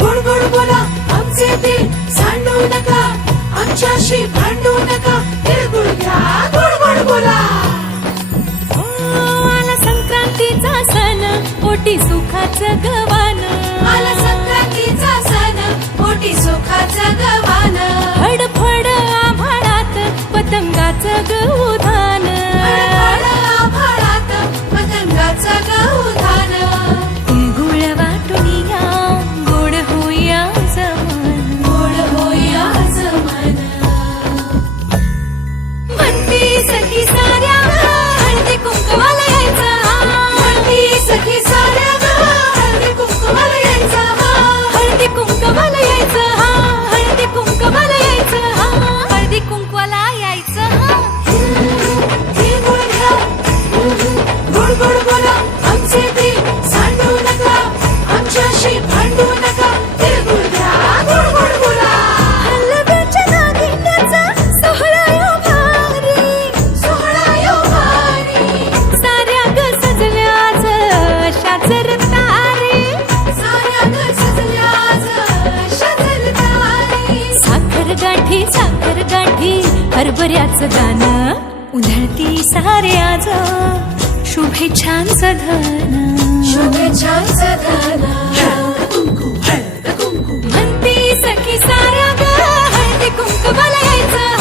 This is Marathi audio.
गोड गोड बोला आमचे ते सांडू नका, आमच्याशी भांडू नका, तिळगुळ घ्या गोड गोड बोला. आला संक्रांतीचा सण, पोटी सुखाचं गवान. आला संक्रांतीचा सण, पोटी सुखाचं गवान. फडफड आभाळात पतंगाचं गवधान. फडफड आभाळात पतंगाचं गवधान. तिळगुळ वाटून या, गोड होया जमान. गोड होया जमान. म्हणती सखी साऱ्या हळदी कुंकवाला यायचं. म्हणती सखी साऱ्या हळदी कुंकवाला यायचं. हळदी कुंकवाला यायचं. हळदी कुंकवाला यायचं. हळदी कुंकवाला यायचं. तिळगुळ घ्या गोड गोड बोला आमचे ते सांडू नका, आमच्याशी भांडू नका, तिळगुळ घ्या गोड गोड बोला. हलव्याच्या नागिण्याचा सोहळा यो भारी. सोहळा यो भारी. साऱ्या ग सजल्या आज अशाच रतारी. साऱ्या ग सजल्या आज अशाच रतारी. साखर गाठी हरभऱ्याचं दाणं. उधळती सारे आज शुभेच्छांचं धन. शुभेच्छांचं धन. म्हणती सखी साऱ्या ग हळदी कुंकवाला यायचं.